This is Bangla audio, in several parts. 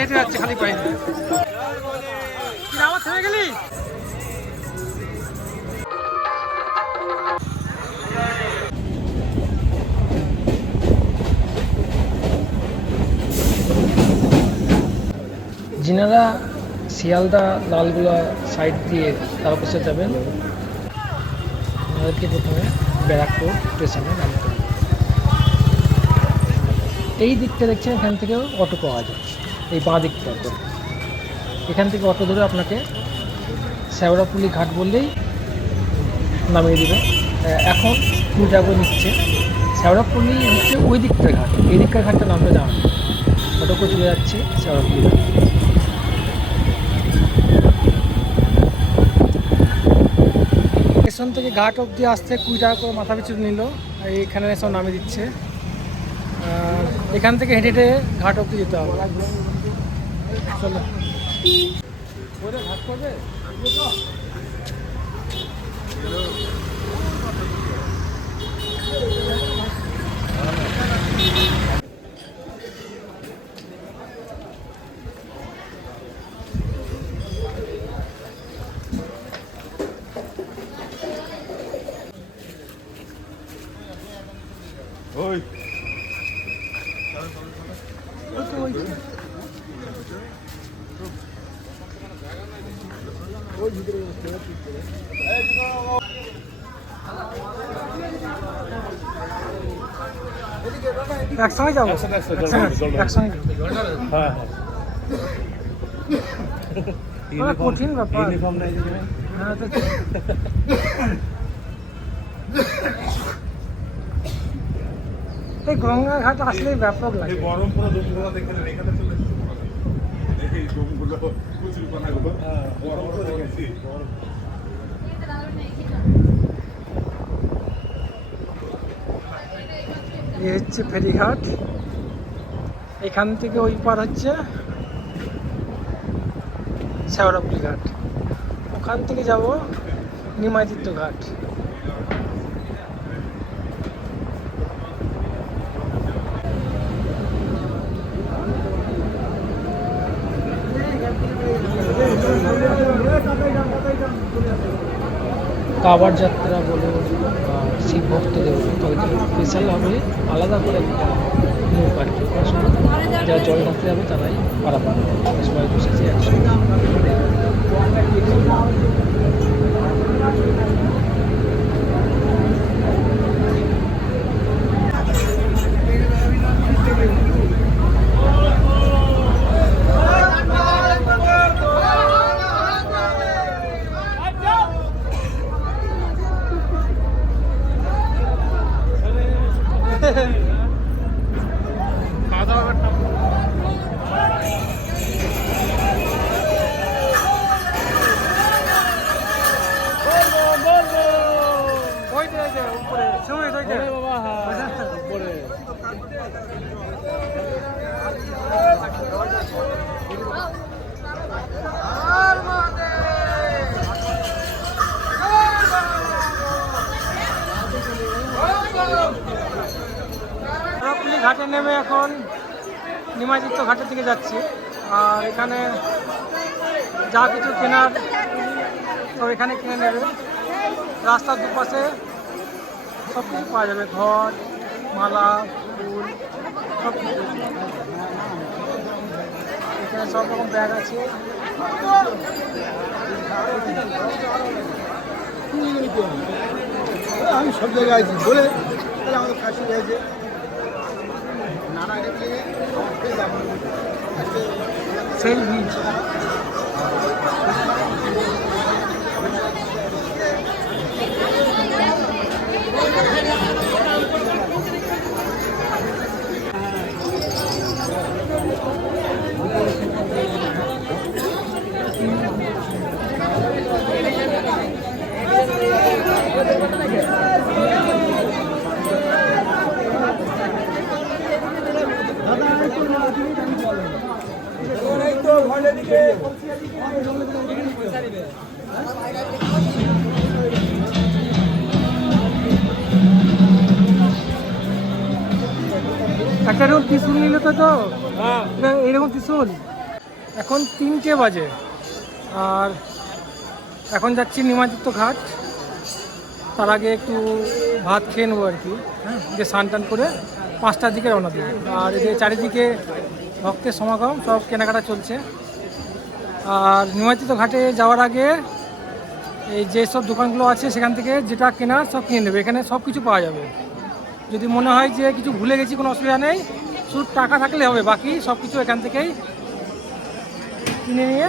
হেঁটে হেঁটে যাচ্ছে খালি পায়ে। আমার থেমে গেলি? যিনারা শিয়ালদা লালগোলা সাইড দিয়ে তারকেশ্বর যাবেন ওনাদেরকে প্রথমে ব্যারাকপুর স্টেশনে নামতে হবে। এই দিকটা দেখছেন, এখান থেকেও অটো পাওয়া যায়, এই বাঁ দিকটা। এখান থেকে অটো ধরে আপনাকে শ্যাওড়াপুলি ঘাট বললেই নামিয়ে দেবে। এখন 2 টাকা করে নিচ্ছে। শ্যাওড়াপুলি হচ্ছে ওই দিকটার ঘাট, এই দিকটার ঘাটটা নামটা জানা নেই। অটো করে চলে যাচ্ছে শ্যাওড়াপুলি ঘাট। স্টেশন থেকে ঘাট অবধি আসতে 20 টাকা করে মাথা পিছু নিল। এইখানে সব নামিয়ে দিচ্ছে। এখান থেকে হেঁটে হেঁটে ঘাট অবধি যেতে হবে। চলো ঘাট করবে। একসঙ্গে যাবো, একসঙ্গে। হ্যাঁ হ্যাঁ, কঠিন ব্যাপার। হ্যাঁ, এই গঙ্গা ঘাট আসলেই ব্যাপক লাগে। এই হচ্ছে ফেরিঘাট। এখান থেকে ওই পার হচ্ছে শ্যাওড়াপুলি ঘাট। ওখান থেকে যাব নিমাইতীর্থ ঘাট। কাবার যাত্রা বলুন বা শিব ভক্তদের বলুন, তাদের স্পেশালভাবে আলাদা করে একটা নিয়ম আর কি। যারা জল ঢাকতে যাবে তারাই পারাপার সবাই বসেছে একসঙ্গে। ঘাটে নেমে এখন নিমাইতীর্থ ঘাটের দিকে যাচ্ছি। আর এখানে যা কিছু কেনার তো এখানে কিনে নেবে। রাস্তার দুপাশে সব কিছু পাওয়া যাবে, ঘর, মালা, ফুল, সব কিছু। এখানে সব রকম ব্যাগ আছে। আমি সব জায়গায় আছি বলে আমাদের কাছে রয়েছে। সেই বীজ একটা এরকম ত্রিশুল নিলে তো, এরকম ত্রিশুল এখন 3টে বাজে আর এখন যাচ্ছি নিমাতীর্থ ঘাট। তার আগে একটু ভাত খেয়ে নেবো আর কি, হ্যাঁ, যে স্নান টান করে 5টার দিকে রওনা দেবো। আর এই যে চারিদিকে ভক্তের সমাগম, সব কেনাকাটা চলছে। আর নিমাতীর্থ ঘাটে যাওয়ার আগে এই যেসব দোকানগুলো আছে সেখান থেকে যেটা কেনার সব কিনে নেবে। এখানে সব কিছু পাওয়া যাবে। যদি মনে হয় যে কিছু ভুলে গেছি, কোনো অসুবিধা নেই, শুধু টাকা থাকলে হবে, বাকি সব কিছু এখান থেকেই কিনে নিয়ে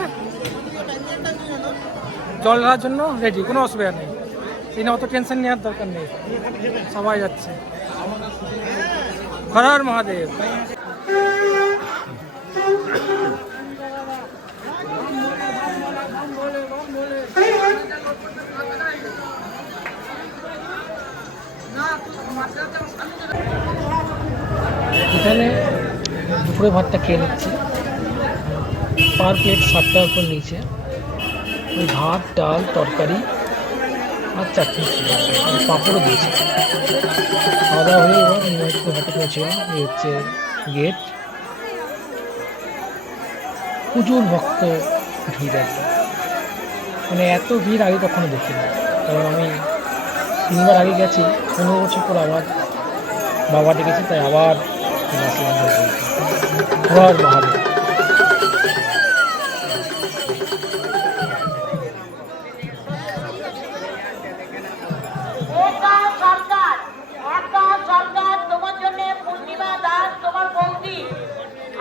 জল ঢালার জন্য রেডি, কোনো অসুবিধা নেই। এই নিয়ে অত টেনশন নেওয়ার দরকার নেই, সবাই যাচ্ছে। হর হর মহাদেব। এখানে দুপুরে ভাতটা খেয়ে নিচ্ছি, পার প্লেট 60 টাকার উপর নিচে। ওই ভাত, ডাল, তরকারি আর চাটনি ছিল, আর পাঁপড়ও দিয়েছে। খাওয়া দাওয়া হয়ে এবার নিমাতীর্থ ঘাটে পৌঁছলাম। এই হচ্ছে গেট। প্রচুর ভক্ত ভিড় আর কি, মানে এত ভিড় আগে কখনো দেখিনি। কারণ আমি 3বার আগে গেছি, 15 বছর পর আবার বাবা ডেকেছে, তাই আবার আসলাম। হর মহাদেব। তোমার জন্য পূর্ণিমা দাস, তোমার বৌদি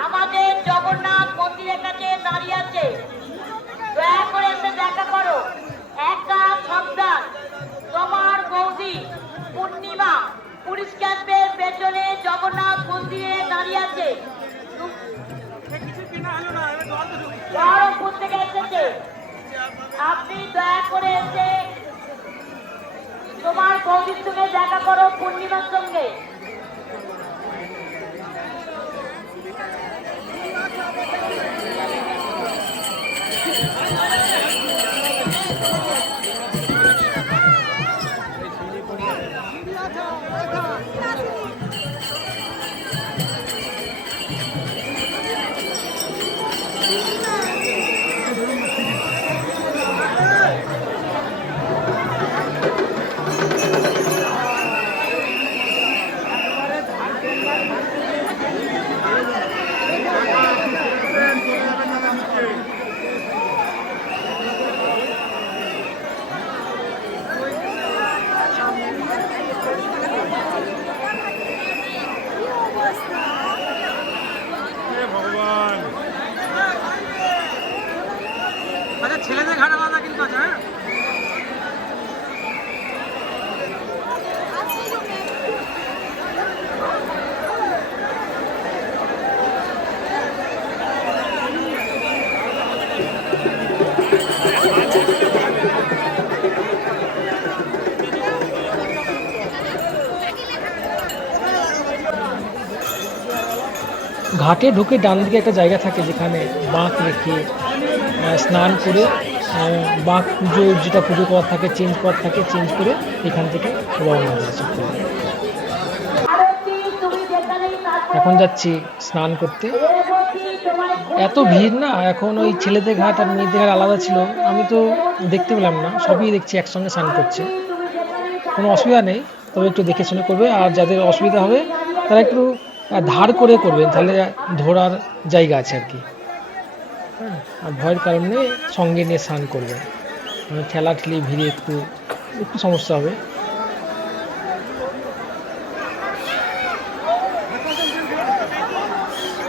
আমাদের জগন্নাথ মন্দিরের কাছে দাঁড়িয়ে আছে। দয়া করে এসে দেখা করো। একা সাবধান, তোমার বৌদি পূর্ণিমা পুলিশ ক্যাম্পের পেছনে জগন্নাথ মন্দিরে দাঁড়িয়ে আছে। বহরমপুর থেকে এসেছে। আপনি দয়া করে এসে তোমার বৌদির সঙ্গে দেখা করো, পূর্ণিমার সঙ্গে। আচ্ছা, ছেলেদের ঘাট আলাদা কিন্তু আছে, হ্যাঁ। ঘাটে ঢুকে ডান দিকে একটা জায়গা থাকে যেখানে বাঁক রেখে স্নান করে বাঁক পুজো, যেটা পুজো করার থাকে, চেঞ্জ করার থাকে, চেঞ্জ করে এখান থেকে রওনা দিয়েছে। এখন যাচ্ছি স্নান করতে। এত ভিড় না, এখন ওই ছেলেদের ঘাট আর মেয়েদের ঘাট আলাদা ছিল, আমি তো দেখতে পেলাম না, সবই দেখছি একসঙ্গে স্নান করছে। কোনো অসুবিধা নেই, তবে একটু দেখে শুনে করবে। আর যাদের অসুবিধা হবে তারা একটু ধার করে করবেন, তাহলে ধরার জায়গা আছে আর কি। হ্যাঁ, আর ভয়ের কারণে সঙ্গে নিয়ে স্নান করবে, মানে ঠেলাঠেলি ভিড়ে একটু সমস্যা হবে।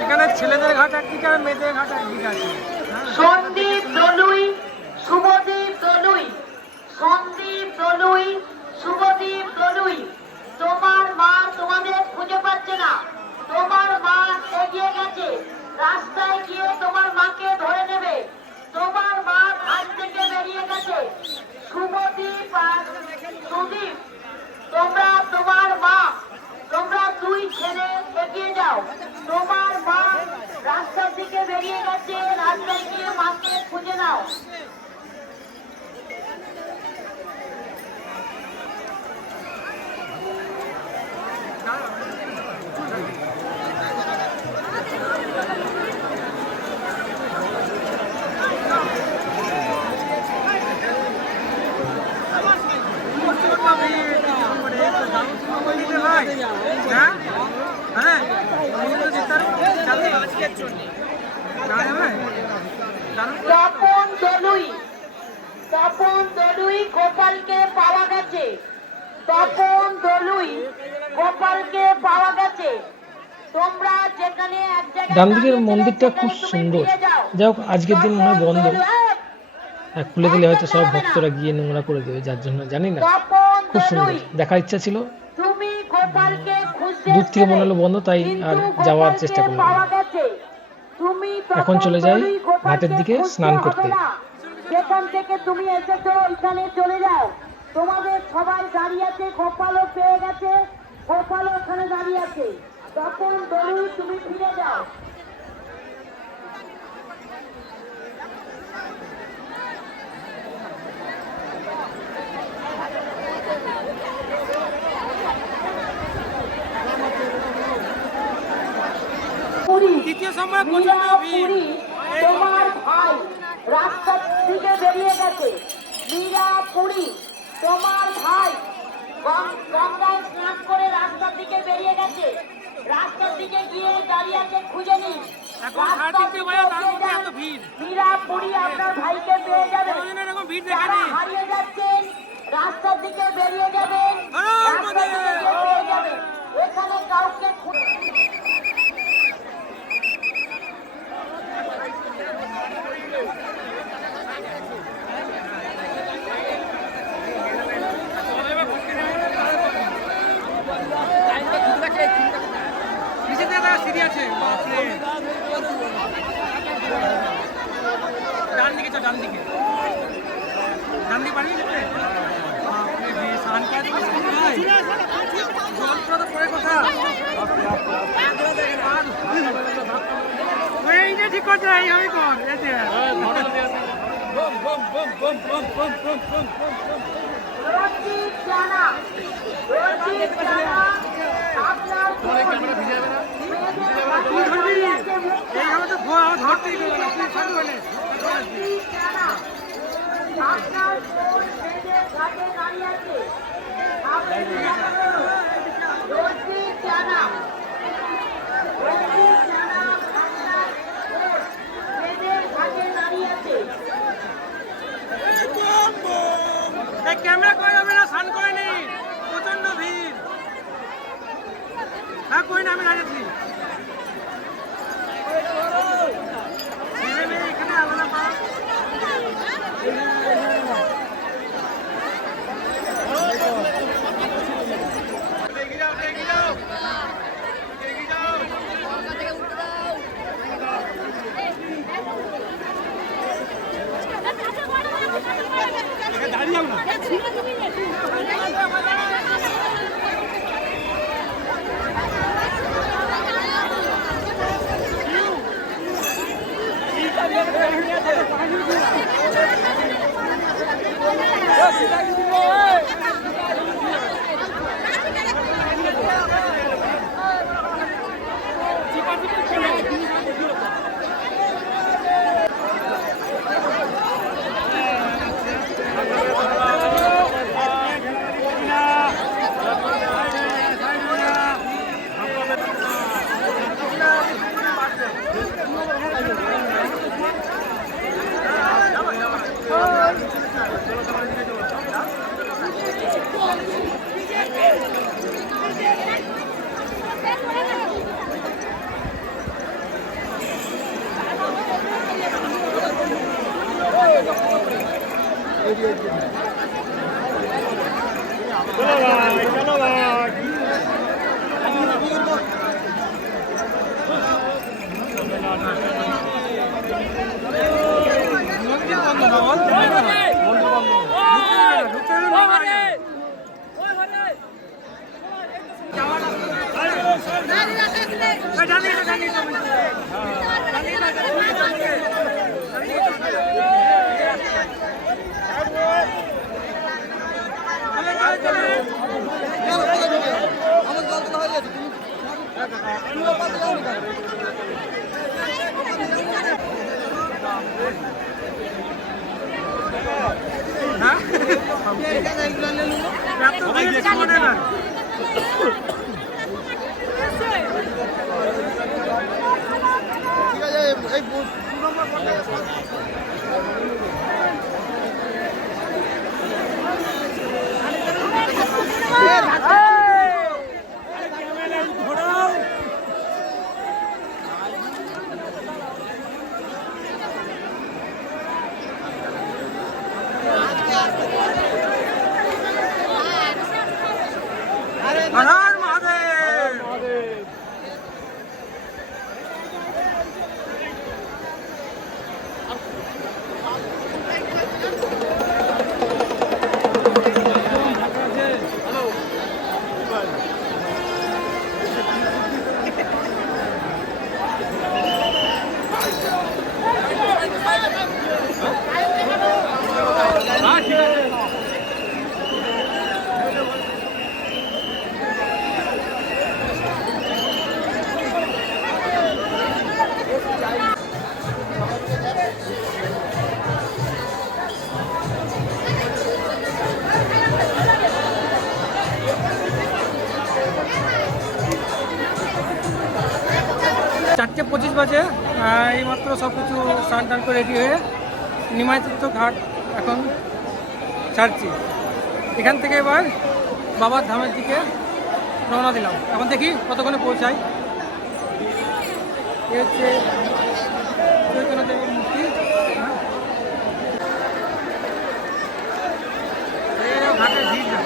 এখানে ছেলেদের ঘাট একদিকে আর মেয়েদের ঘাট একদিকে আছে। সন্দীপ দলুই, শুভদীপ দলুই, সন্দীপ দলুই, শুভদীপ দলুই, তোমার মা তোমাদের খুঁজে পাচ্ছে না। তোমার মা এগিয়ে গেছে, রাস্তায় গিয়ে তোমার মাকে ধরে নেবে। তোমার মা ঘাট থেকে বেরিয়ে গেছে। শুভদীপ আর সুদীপ, তোমরা তোমার মা, তোমরা দুই ছেলে এগিয়ে যাও। তোমার মা রাস্তার দিকে বেরিয়ে গেছে, রাস্তায় গিয়ে মাকে তপন দলুই, তপন দলুই গোপালকে পাওয়া গেছে, তপন দলুই গোপালকে পাওয়া গেছে। তোমরা যেখানে এক জায়গায় ডান দিকের দাঁড়িয়ে মন্দিরটা ছিলে, খুব সেখানে তুমি সুন্দর। ফিরে যাও। যাই হোক আজকের দিন মনে হয় বন্ধ। তপন দলুই, হ্যাঁ, খুলে দিলে হয়তো সব ভক্তরা গিয়ে নোংরা করে দেবে, যার জন্য জানি না। তপন খুব সুন্দর, দলুই, দেখার ইচ্ছা ছিল। তুমি গোপালকে খুঁজতে দূর থেকে মনে এসেছিলে, হলো বন্ধ, তাই আর কিন্তু যাওয়ার গোপালকে চেষ্টা করলাম না। পাওয়া গেছে। তুমি এখন তপন চলে যাই দলুই গোপালকে ঘাটের দিকে খুঁজতে স্নান হবে করতে। না। যেখান থেকে তুমি এসেছো ওইখানে চলে যাও। তোমাদের সবাই দাঁড়িয়ে আছে, গোপালও পেয়ে গেছে, গোপালও ওখানে দাঁড়িয়ে আছে। তপন দলুই তুমি ফিরে যাও। পুরী, মীরা পুরী, তোমার ভাই রাস্তা থেকে বেরিয়ে গেছে। মীরা পুরী, তোমার ভাই গঙ্গায় স্নান করে রাস্তা থেকে বেরিয়ে গেছে। রাস্তার দিকে গিয়ে দাঁড়িয়ে আছে, খুঁজে নিন। মীরা পুরী আপনার ভাইকে পেয়ে যাবেন। যারা হারিয়ে যাচ্ছেন রাস্তার দিকে বেরিয়ে যাবেন, রাস্তার দিকে গিয়ে পেয়ে যাবেন। এখানে কাউকে ডান দিকে ডান দিকে ডান দিকে পানি যেতে স্নান করে পরে কথা এইটা ঠিক করতে আমি কর রঞ্জিত জানা, রঞ্জিত জানা, আপনার এইভাবে তো ধরতেই পারবে রঞ্জিত জানা, আপনার ফোন বেঁধে ঘাটে দাঁড়িয়ে আছে। রঞ্জিত জানা, রঞ্জিত জানা, আপনার ফোন বেঁধে ঘাটে দাঁড়িয়ে আছে। ক্যামেরা করে যাবে না, স্নান করে নেই, প্রচন্ড ভিড়। হ্যাঁ কই না, আমি দাঁড়িয়েছি এখানে আলাদা পা দাঁড়িয়ে না चलो भाई দু নম্বর পথে হর হর মহাদেব। চারটে 25 বাজে, এইমাত্র সব কিছু স্নান টান করে রেডি হয়ে নিমাইতীর্থ ঘাট এখন ছাড়ছি। এখান থেকে এবার বাবার ধামের দিকে রওনা দিলাম। এখন দেখি কতক্ষণে পৌঁছাই। এ হচ্ছে চৈতন্যদেবের মূর্তি। ঘাটের ভিড় না।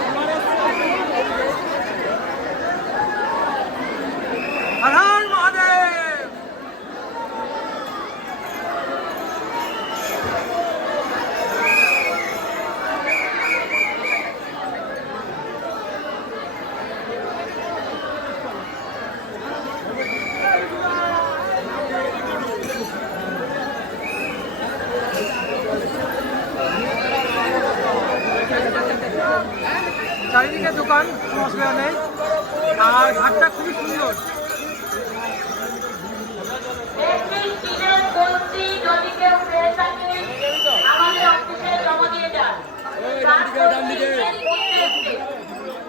হর হর মহাদেব। চারিদিকে দোকান, কোনো অসুবিধা নেই। আর ঘাটটা খুবই সুন্দর। একটি স্টিলের কলসি যদি কেউ পেয়ে থাকে আমাদের অফিসে জমা দিয়ে যান।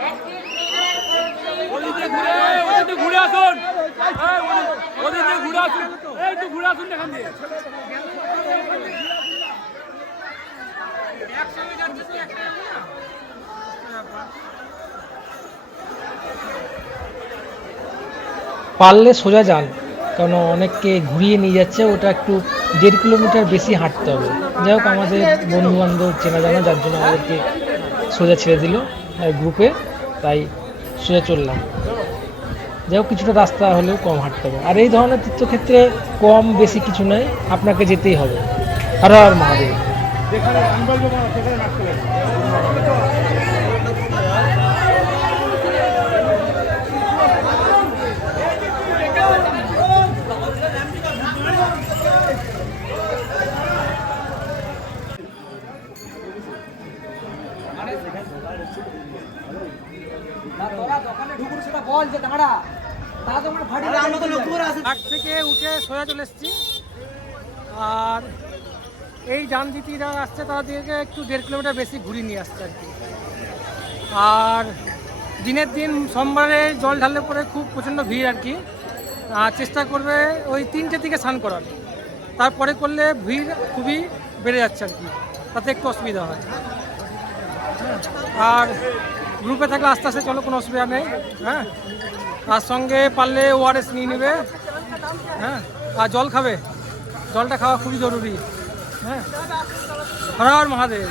একটি স্টিলের কলসি ঘুরে আসুন, ওদিকে ঘুরে আসুন, একটু ঘুরে আসুন এখান দিয়ে। একসঙ্গে যাচ্ছে তো একটা যাবে না। পারলে সোজা যান, কারণ অনেককে ঘুরিয়ে নিয়ে যাচ্ছে, ওটা একটু 1.5 কিলোমিটার বেশি হাঁটতে হবে। যাই হোক, আমাদের বন্ধু বান্ধব চেনা জানা, যার জন্য আমাদেরকে সোজা ছেড়ে দিল গ্রুপে, তাই সোজা চললাম। যাই হোক, কিছুটা রাস্তা হলেও কম হাঁটতে হবে। আর এই ধরনের তীর্থক্ষেত্রে কম বেশি কিছু নয়, আপনাকে যেতেই হবে। হর হর মহাদেব। ঘাট থেকে উঠে সোজা চলে এসেছি। আর এই ডান দিকে যারা আসছে তাদেরকে একটু 1.5 কিলোমিটার বেশি ঘুরিয়ে নিয়ে আসছে আর কি। আর দিনের দিন সোমবারে জল ঢাললে পরে খুব প্রচণ্ড ভিড় আর কি। আর চেষ্টা করবে ওই 3টে থেকে স্নান করার, তারপরে করলে ভিড় খুবই বেড়ে যাচ্ছে আর কি, তাতে একটু অসুবিধা হয়। আর গ্রুপে থাকলে আস্তে আস্তে চলো, কোনো অসুবিধা নেই। হ্যাঁ, তার সঙ্গে পারলে ওআরএস নিয়ে নেবে। হ্যাঁ, আর জল খাবে, জলটা খাওয়া খুবই জরুরি। হ্যাঁ, হর হর মহাদেব।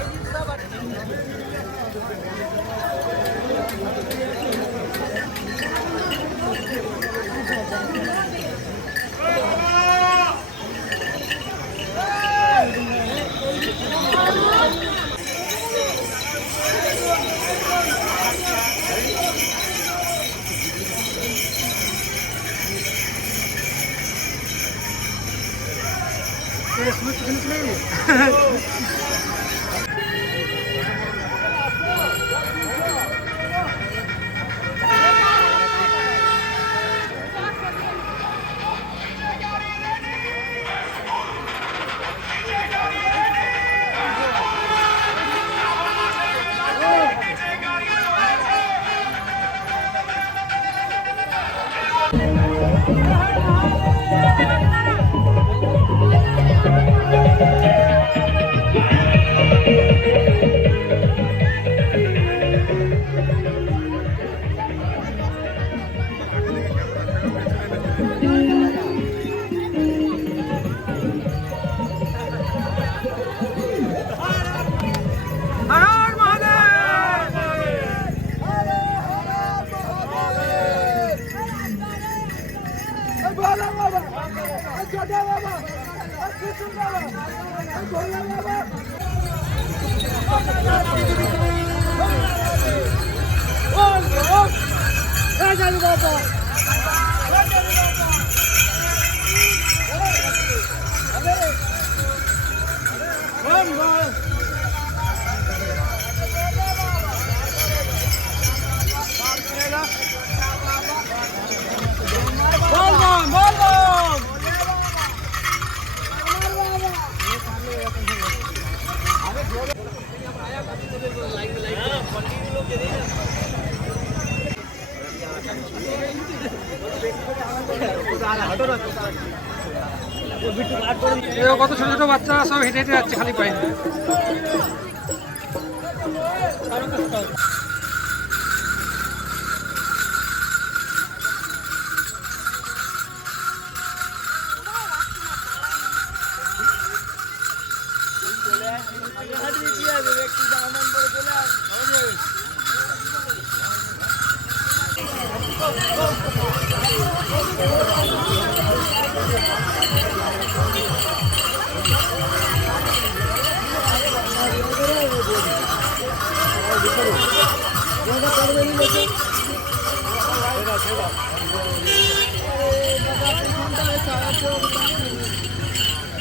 কত ছোট ছোট বাচ্চা সব হেঁটে হেঁটে যাচ্ছে খালি পায়ে।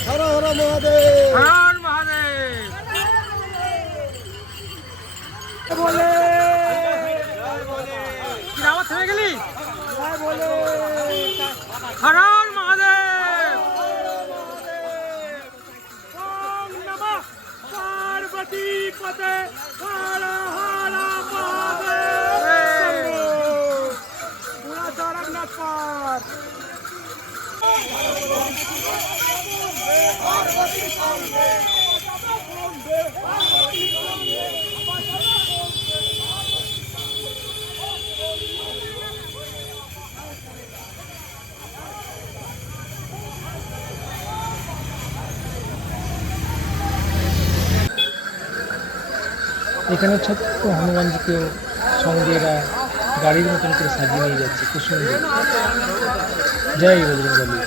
হর হর মহাদেব। হর মহাদেব বলে কি আমার থেমে গেলি? হর হর মহাদেব। ওম নমঃ পার্বতী পতে হর হর মহাদেব। পুরা জগন্নাথ পার। এখানে ছোট্ট হনুমানজিকেও সঙ্গে এরা গাড়ির মতন করে সাজিয়ে নিয়ে যাচ্ছে, খুব সুন্দর। জয় বজরংবলী।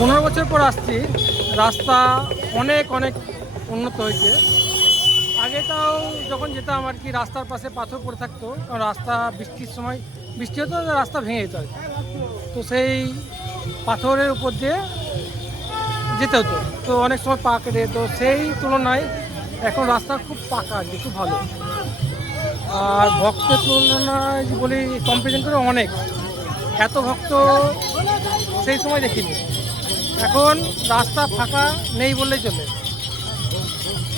পনেরো বছর পর আসছি, রাস্তা অনেক অনেক উন্নত হয়েছে। আগে তাও যখন যেতাম আর কি, রাস্তার পাশে পাথর পড়ে থাকতো, কারণ রাস্তা বৃষ্টির সময় বৃষ্টি হতো, রাস্তা ভেঙে যেত আর কি। তো সেই পাথরের উপর দিয়ে যেতে হতো, তো অনেক সময় পা কেটে। তো সেই তুলনায় এখন রাস্তা খুব পাকা আর কি, খুব ভালো। আর ভক্তের তুলনায় বলি কম্পারিজন করে অনেক, এত ভক্ত সেই সময় দেখিনি। এখন রাস্তা ফাঁকা নেই বললেই চলে,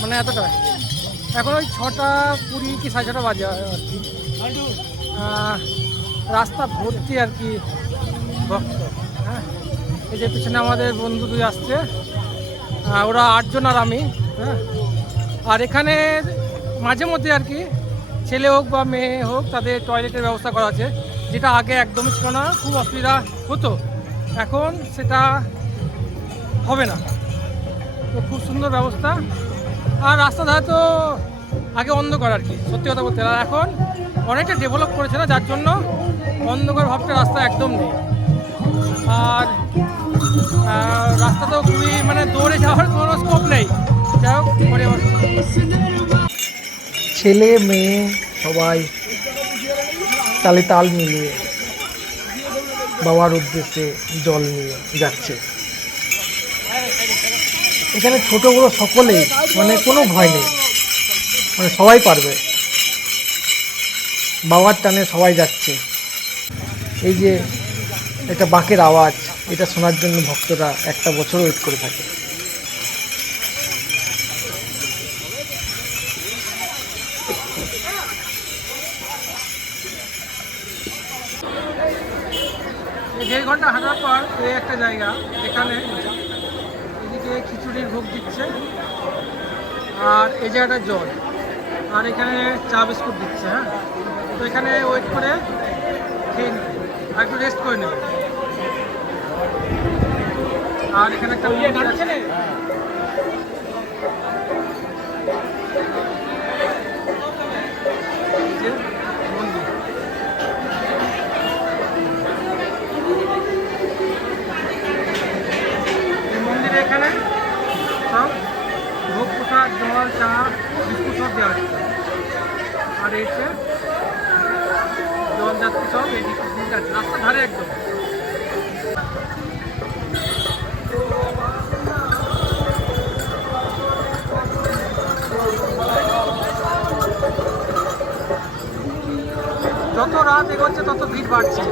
মানে এতটা। এখন ওই 6:20 কি 6:30 বাজে আর কি, রাস্তা ভর্তি আর কি ভক্ত। হ্যাঁ, এই যে পিছনে আমাদের বন্ধু দুই আসছে, ওরা 8 জন আর আমি। হ্যাঁ, আর এখানে মাঝে মধ্যে আর কি ছেলে হোক বা মেয়ে হোক, তাদের টয়লেটের ব্যবস্থা করা আছে, যেটা আগে একদমই ছিল না, খুব অসুবিধা হতো। এখন সেটা হবে না, তো খুব সুন্দর ব্যবস্থা। আর রাস্তা ধারে তো আগে অন্ধকার আর কি, সত্যি কথা বলতে। আর এখন অনেকটা ডেভেলপ করেছে না, যার জন্য অন্ধকার ভাবটা রাস্তা একদম নেই। আর রাস্তা তো খুবই, মানে দৌড়ে যাওয়ার কোনো স্কোপ নেই। যাই হোক, পরে আবার ছেলে মেয়ে সবাই তালে তাল মিলিয়ে বাবার উদ্দেশ্যে জল নিয়ে যাচ্ছে। এখানে ছোট বড় সকলেই, মানে কোনো ভয় নেই, মানে সবাই পারবে, বাবার টানে সবাই যাচ্ছে। এই যে একটা বাঁকের আওয়াজ, এটা শোনার জন্য ভক্তরা একটা বছর ওয়েট করে থাকে। দেড় ঘন্টা হাঁটার পর এই একটা জায়গা, এখানে এদিকে খিচুড়ির ভোগ দিচ্ছে, আর এই জায়গাটা জল, আর এখানে চা বিস্কুট দিচ্ছে। হ্যাঁ, তো এখানে ওয়েট করে খেয়ে নেবে, আর একটু রেস্ট করে নেবে। তো আর এখানে একটা মন্দির আছে। এই যে মন্দির। এই মন্দিরে এখানে সব ভোগ প্রসাদ, জল, চা, বিস্কুট সব দেওয়া হচ্ছে। আর এই হচ্ছে জল যাত্রী সব এদিকে আছে রাস্তার ধারে একদম। যত রাত এগোচ্ছে তত ভিড় বাড়ছে।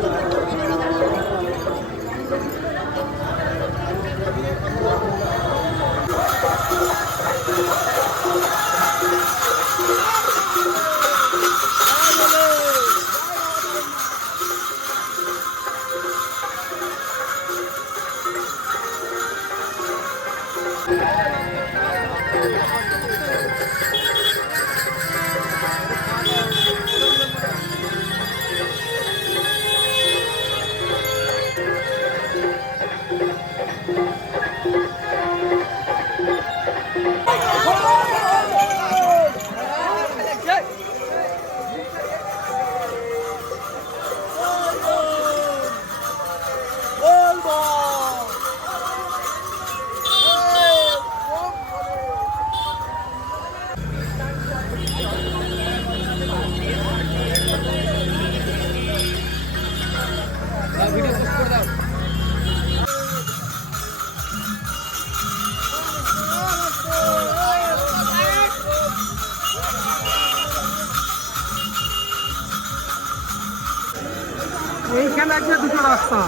এইখানে আছে দুটো রাস্তা,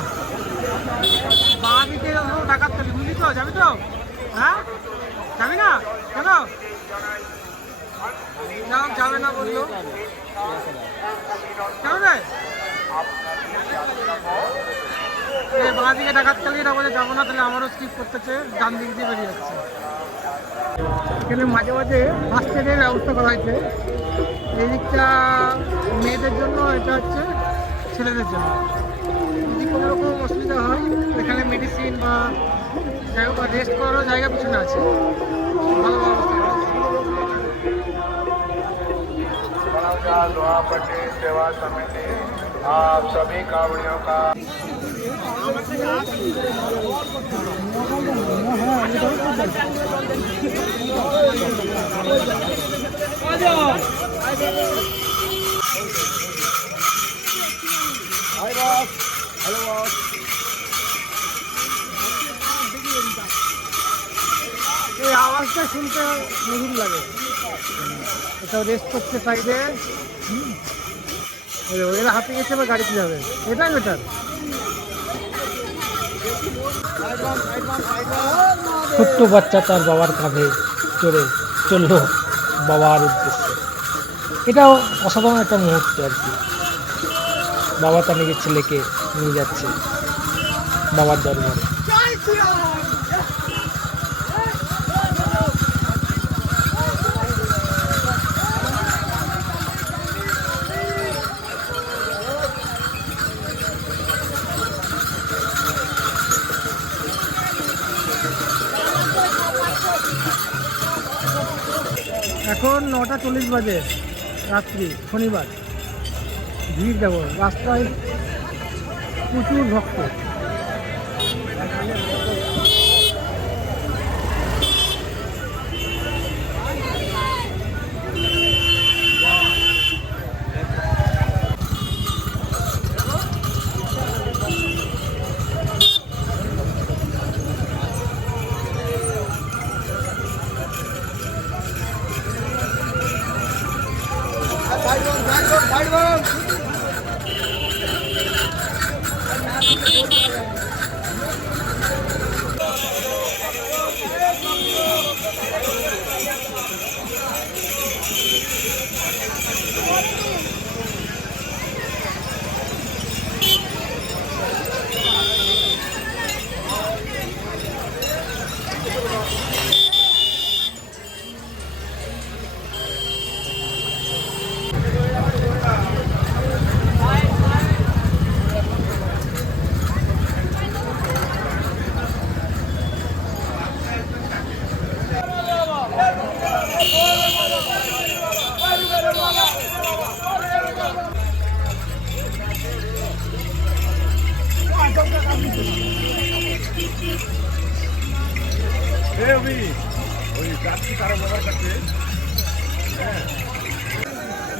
বাঁ দিকে ডাকাততলি, বুঝলি তো? যাবি তো? হ্যাঁ, যাবি না কেন? যাবে না বললো কেন রে? বাঁ দিকে ডাকাততলি, এটা বলে যাবো না, তাহলে আমারও স্কিপ করতেছে, ডান দিক দিয়ে বেরিয়ে যাচ্ছে। এখানে মাঝে মাঝে বাস ট্রেনের ব্যবস্থা করা হয়েছে। এই দিকটা মেয়েদের জন্য, এটা হচ্ছে ছেলেদের জন্য। যদি কোনো রকম অসুবিধা হয় এখানে মেডিসিন বা যাই হোক রেস্ট করারও জায়গা পিছনে আছে, ভালো ব্যবস্থা করা আছে। सेवा समिति आप सभी कावड़ियों का এই আওয়াজটা শুনতে মধুর লাগে। এটা রেস্ট করতে চাইবে, এরা হাতে গেছে বা গাড়িতে যাবে, এটাই বেটার। ছোট্ট বাচ্চা তার বাবার কাঁধে চড়ে চললো বাবার উদ্দেশ্যে। এটাও অসাধারণ একটা মুহূর্ত আর কি। বাবা তার নিজের ছেলেকে নিয়ে যাচ্ছে বাবার দরবারে। এখন 9:40 বাজে রাত্রি, শনিবার। ভিড় দেখো, রাস্তায় প্রচুর ভক্ত।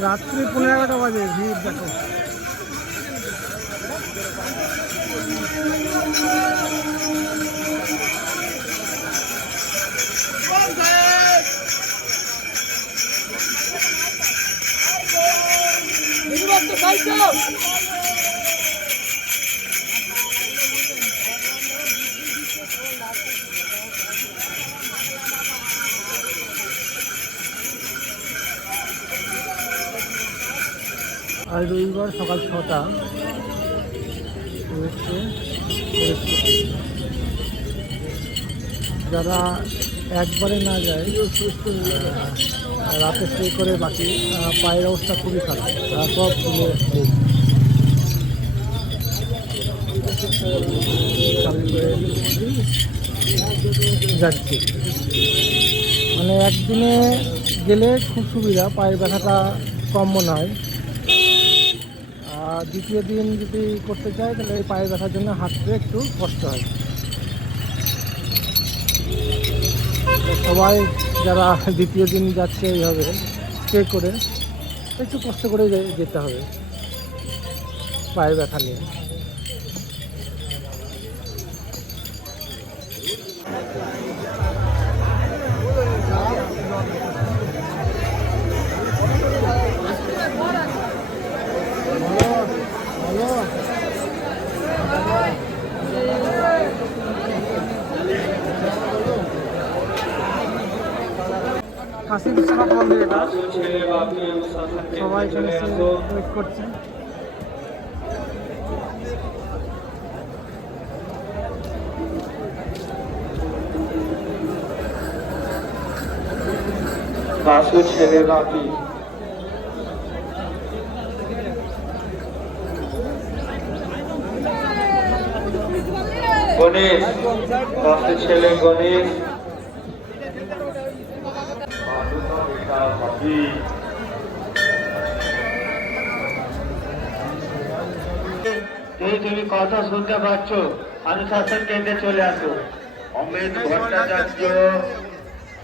রাত্রি 11:30 বাজে, ভিড় দেখো। আর রবিবার সকাল 6টা হচ্ছে যারা একবারে না যায় রাতে স্টে করে, বাকি পায়ের অবস্থা খুবই খারাপ, সব তুলে যাচ্ছি। মানে একদিনে গেলে খুব সুবিধা, পায়ের ব্যথাটা কম মনে হয়। আর দ্বিতীয় দিন যদি করতে চাই তাহলে এই পায়ের ব্যথার জন্য হাঁটতে একটু কষ্ট হয়। সবাই যারা দ্বিতীয় দিন যাচ্ছে এইভাবে স্টে করে একটু কষ্ট করে যেতে হবে পায়ের ব্যথা নিয়ে। কাশী বিশ্বনাথ মন্দির, এটা সবাই এখানে ওয়েট করছে। কাশু ছেলে বাপি গণেশ, কাশু ছেলে গণেশ, তুমি কথা শুনতে পাচ্ছ, অনুশাসন কেন্দ্রে চলে আসো। অমিত ভট্টাচার্য,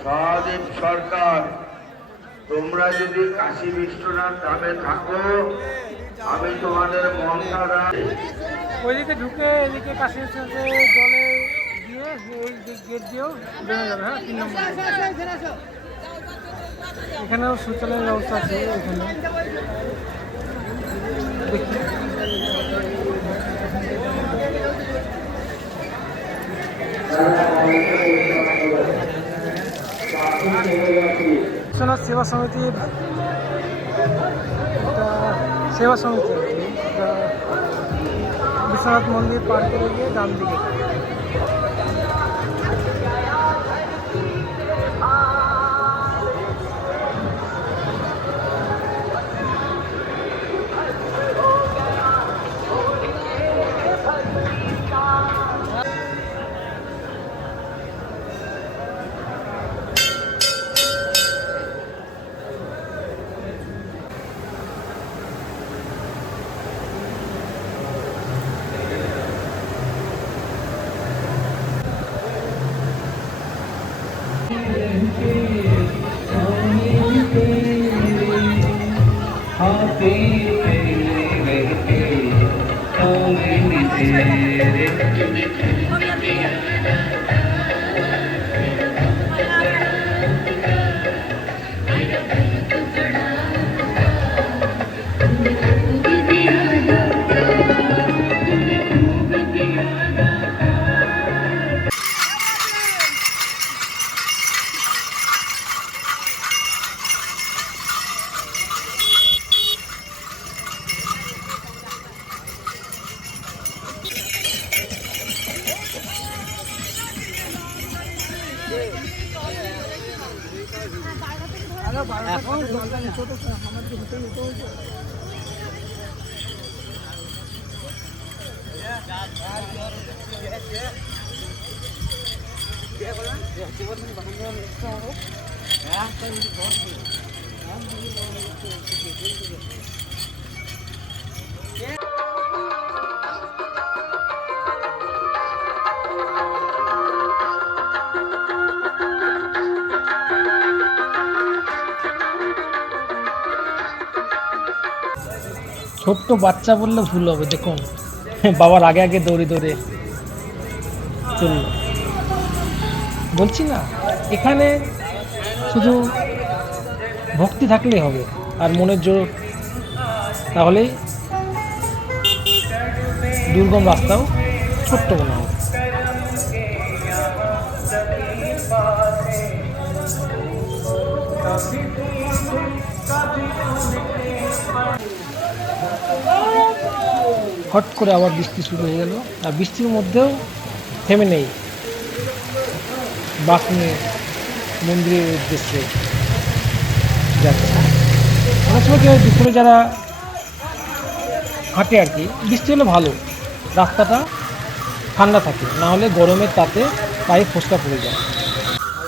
সহদেব সরকার, তোমরা যদি কাশী বিশ্বনাথ ধামে থাকো, আমি তোমাদের মনটা ওইদিকে ঢুকে এদিকে কাশী বিশ্বনাথে জলে দিয়ে এই গেট দিয়েও বেরোনো যাবে। হ্যাঁ, 3 নম্বর এখানেও শৌচালয়ের ব্যবস্থা আছে। এখানে দেখি বিশ্বনাথ সেবা সমিতির সেবা সমিতি আর কি। বিশ্বনাথ মন্দির পার করে গিয়ে ডান দিকে। ছোট্ট বাচ্চা বললে ভুল হবে, দেখুন বাবার আগে আগে দৌড়ে দৌড়ে চলল। বলছি না, এখানে শুধু ভক্তি থাকলেই হবে আর মনের জোর, তাহলেই দুর্গম রাস্তাও ছোট্ট মনে হবে। হট করে আবার বৃষ্টি শুরু হয়ে গেল, আর বৃষ্টির মধ্যেও থেমে নেই, বাস নিয়ে মন্দিরের উদ্দেশ্যে যাচ্ছে। অনেক সময় কেউ দুপুরে যারা হাঁটে আর কি, বৃষ্টি হলে ভালো, রাস্তাটা ঠান্ডা থাকে, না হলে গরমের তাতে পায়ে ফোসকা পড়ে যায়।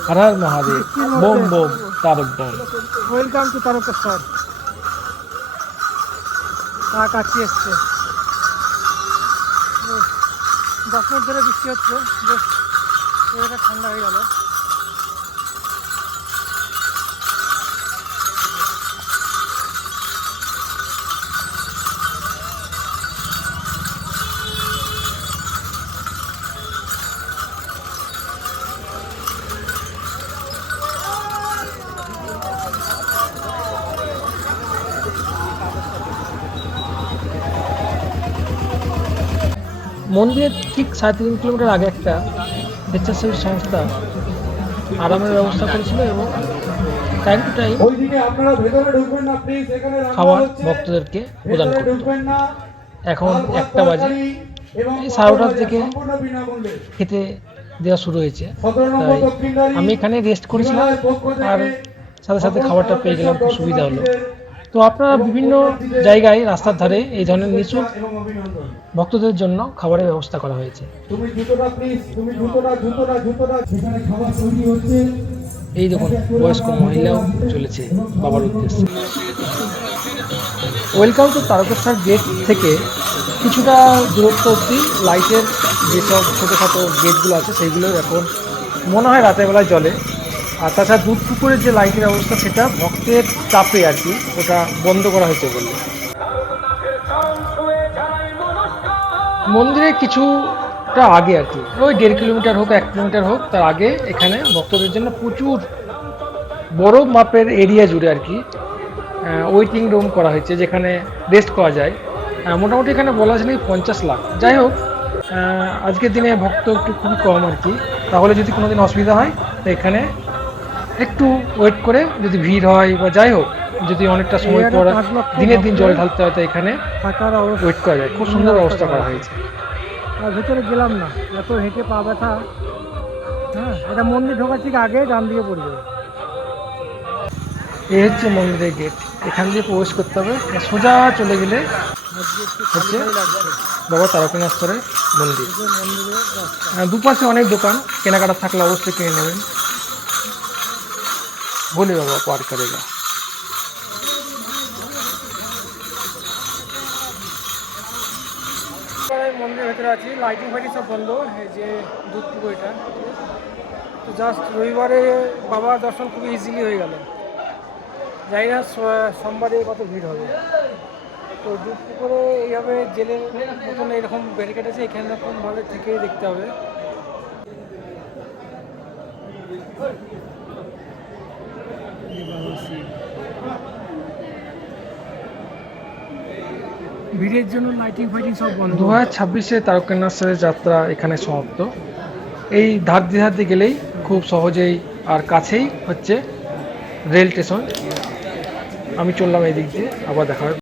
হর হর মহাদেব, বোম বোম তারক বোম। Welcome to Tarakeswar. কাছে এসছে, 10 মিনিট ধরে বৃষ্টি হচ্ছে, বেশ এটা ঠান্ডা হয়ে গেল। মন্দিরের ঠিক 3.5 কিলোমিটার আগে একটা স্বেচ্ছাসেবী সংস্থা আরামের ব্যবস্থা করেছিল এবং টাইম টু টাইম খাবার ভক্তদেরকে প্রদান করত। এখন 1টা বাজে, এই 12:30 থেকে খেতে দেওয়া শুরু হয়েছে, তাই আমি এখানে রেস্ট করেছিলাম আর সাথে সাথে খাবারটা পেয়ে গেলাম, খুব সুবিধা হলো। তো আপনারা বিভিন্ন জায়গায় রাস্তার ধারে এই ধরনের নিঃশুল্ক ভক্তদের জন্য খাবারের ব্যবস্থা করা হয়েছে। এই দেখুন বয়স্ক মহিলাও চলেছে বাবার উদ্দেশ্যে। ওয়েলকাম টু তারকেশ্বর গেট থেকে কিছুটা দূরত্ব অবধি লাইটের যেসব ছোটোখাটো গেটগুলো আছে সেইগুলো এখন মনে হয় রাতের বেলায় জ্বলে। আর তাছাড়া দুধ পুকুরের যে লাইটের ব্যবস্থা সেটা ভক্তের চাপে আর কি ওটা বন্ধ করা হয়েছে বলে। মন্দিরে কিছুটা আগে আর কি, ওই 1.5 কিলোমিটার হোক 1 কিলোমিটার হোক, তার আগে এখানে ভক্তদের জন্য প্রচুর বড় মাপের এরিয়া জুড়ে আর কি ওয়েটিং রুম করা হয়েছে, যেখানে রেস্ট করা যায়। মোটামুটি এখানে বলা আছে 50 লাখ। যাই হোক, আজকের দিনে ভক্ত একটু খুবই কম আর কি, তাহলে যদি কোনো দিন অসুবিধা হয় তো এখানে একটু ওয়েট করে, যদি ভিড় হয় বা যাই হোক, যদি অনেকটা সময় পর দিনের দিন জল ঢালতে হয় তো এখানে ওয়েট করা যায়। খুব সুন্দর ব্যবস্থা করা হয়েছে। আর ভেতরে গেলাম না, এত হেঁটে পা ব্যথা। হ্যাঁ, এটা মন্দির ঢোকার ঠিক আগে ডান দিকে পড়বে। এই হচ্ছে মন্দিরের গেট, এখান দিয়ে প্রবেশ করতে হবে, সোজা চলে গেলে হচ্ছে বাবা তারকেশ্বরের মন্দির। দুপাশে অনেক দোকান, কেনাকাটা থাকলে অবশ্যই কিনে নেবেন। বলে বাবা পার করেগা। মন্দিরের ভেতরে আছি, লাইটিং ফাইটিং সব বন্ধ, এই যে দুধ পুকুর এটা। তো জাস্ট রবিবারে বাবার দর্শন খুবই ইজিলি হয়ে গেল। জানি না সোমবারে কত ভিড় হবে। তো দুধ পুকুরে এইভাবে জেলের মতন এরকম ব্যারিকেড আছে, এখানে এরকমভাবে থেকে দেখতে হবে। ভিড়ের জন্য লাইটিং ফাইটিং সব বন্ধ। 2026-এ তারকেশ্বরের যাত্রা এখানে সমাপ্ত। এই ধার দিয়ে গেলেই খুব সহজেই আর কাছেই হচ্ছে রেল স্টেশন। আমি চললাম এই দিক দিয়ে, আবার দেখা হবে।